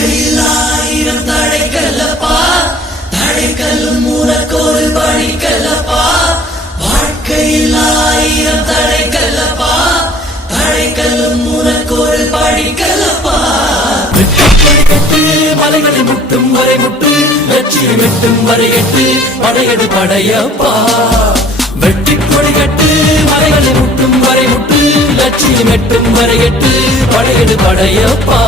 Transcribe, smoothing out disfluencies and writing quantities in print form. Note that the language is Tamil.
வாழ்க்கையில் ஆயிரம் தடைக்கல்லப்பா, தடைக்கல்லும் உனக்கொரு படிக்கல்லப்பா. வாழ்க்கையில் ஆயிரம் தடைக்கல்லப்பா, தடைக்கல்லும் உனக்கொரு படிக்கல்லப்பா. வெற்றி மலைகளை முட்டும் வரை முட்டு, வெற்றியை வெட்டும் வரை எட்டு, படையெடு படையப்பா. வெற்றி கொடி கட்டு மலைகளை முட்டும் வரை முட்டு, லட்சியம் எட்டும் வரை எட்டு, படையெடு படையப்பா.